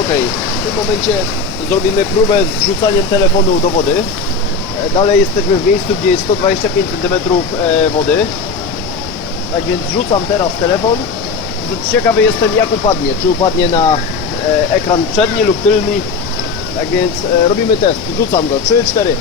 Ok, w tym momencie zrobimy próbę z rzucaniem telefonu do wody. E, Dalej jesteśmy w miejscu, gdzie jest 125 cm e, wody. Tak więc rzucam teraz telefon. Ciekawy jestem jak upadnie. Czy upadnie na e, ekran przedni lub tylny. Tak więc robimy test. Rzucam go. 3, 4.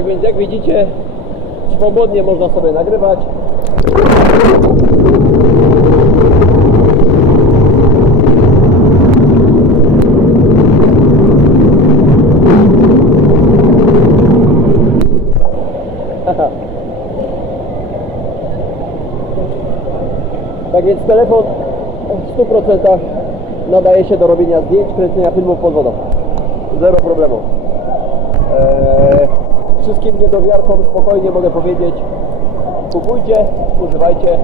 Tak więc jak widzicie, swobodnie można sobie nagrywać. Tak więc telefon w 100% nadaje się do robienia zdjęć, kręcenia filmów pod wodą. Zero problemu. Eee, wszystkim niedowiarkom spokojnie mogę powiedzieć kupujcie, używajcie